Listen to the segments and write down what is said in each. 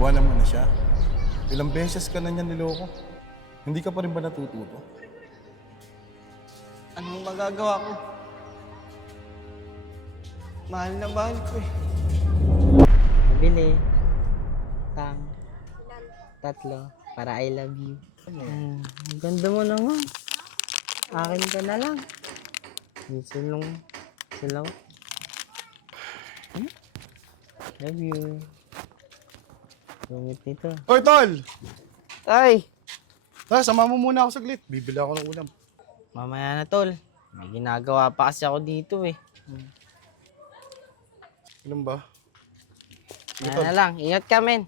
Iwanan mo na siya. Ilang beses ka na niya niloko. Hindi ka pa rin ba natututo? Anong magagawa ko? Mahal na mahal ko eh. Bili. Tang. Tatlo. Para I love you. Ang ganda mo naman. Akin ka na lang. Silong. Silaw. Love you. Lumit nito. Hoy, Tol! Ay! Tara, sama mo muna ako saglit. Bibili ako ng ulam. Mamaya na, tol. May ginagawa pa kasi ako dito eh. Ulam ba? Sige, Kaya Tol. na lang. Ingat ka, men.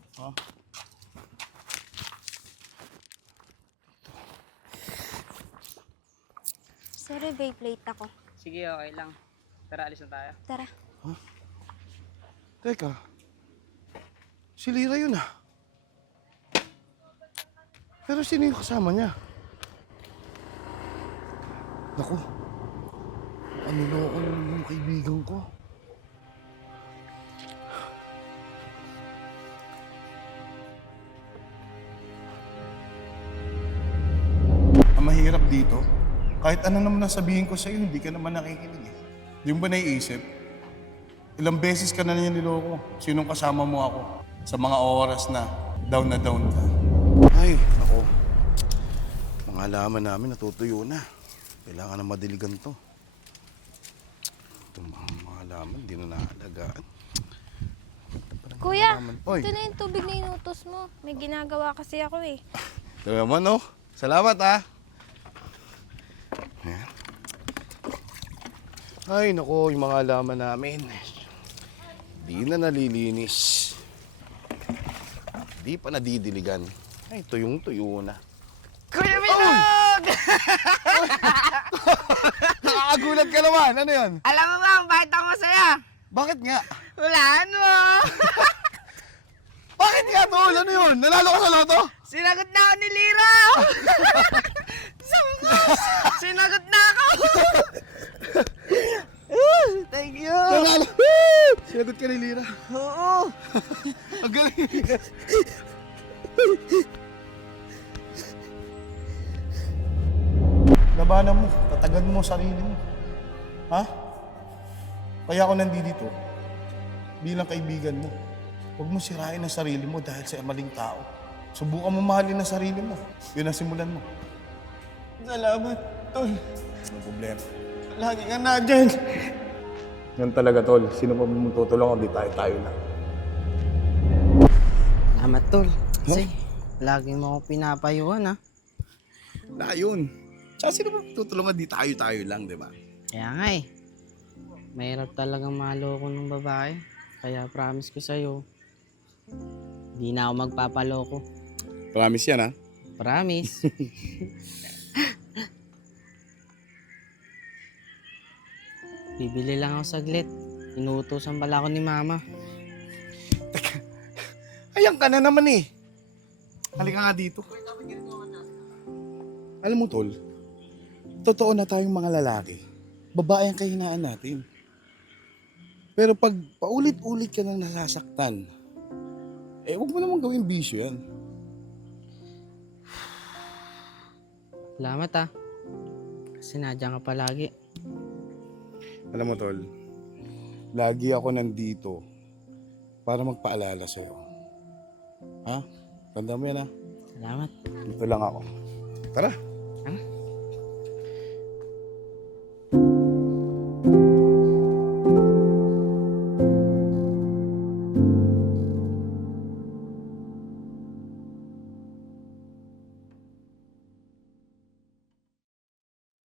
Sorry, babe, late ako. Sige, okay lang. Tara, alis na tayo. Tara. Teka. Si Lira yun ah. Pero sino yung kasama niya? Naku. Aniloko yung kaibigan ko. Ang mahirap dito, kahit ano naman ang sabihin ko sa'yo, hindi ka naman nakikinig eh. Di mo ba naiisip? Ilang beses ka na niya niloko. Sinong kasama mo ako sa mga oras na down ka? Ay, ako. Mga halaman namin natutuyo na. Kailangan na madiligan to. Itong mga halaman, di na naalagaan. Kuya, Oy. ito na yung tubig na inutos mo. May ginagawa kasi ako eh. Ito naman, oh. Salamat, ha. Ayan. Ay, nako, yung mga halaman namin. Di na nalilinis. Di pa nadidiligan. Ay, tuyong-tuyo na. Kuya Minog! Nakakagulat ka naman. Ano yan? Alam mo ba bakit ako masaya? Bakit nga? Wala ano. Bakit nga, tol? Ano yun? Nanalo ka sa loto? Sinagot na ako ni Lira! Sinagot na ako! Thank you! Nanalo! Sinagot ka ni Lira. Oo! Ang galing. Labanan mo, tatagan mo sarili mo. Ha? Kaya ako nandito bilang kaibigan mo. Huwag mo sirain ang sarili mo dahil sa maling tao. Subukan mo mahalin ang sarili mo. Yun ang simulan mo. Salamat, Tol. Ano problema? Lagi ka na dyan. Yan talaga, Tol. Sino pa mo tutulong kung di tayo lang. Salamat, tol. Kasi, lagi mo ako pinapayuhan, ha? Na yun. Tsaka sino pa tutulungan di tayo lang, di ba? Kaya nga eh. Mahirap talagang maloko ng babae. Kaya promise ko sa'yo, di na ako magpapaloko. Promise yan, ha? Promise. Bibili lang ako saglit. Inuutosan pala ako ni mama. Ayan ka na naman eh. Halika nga dito. Alam mo, Tol, totoo na tayong mga lalaki. Babae ang kahinaan natin. Pero pag paulit-ulit ka nang nasasaktan, huwag mo naman gawing bisyo yan. Salamat, ha. Sinadya ka palagi. Alam mo, Tol, lagi ako nandito para magpaalala sa'yo. Ha? Tanda mo yan, ha? Salamat. Dito lang ako. Tara.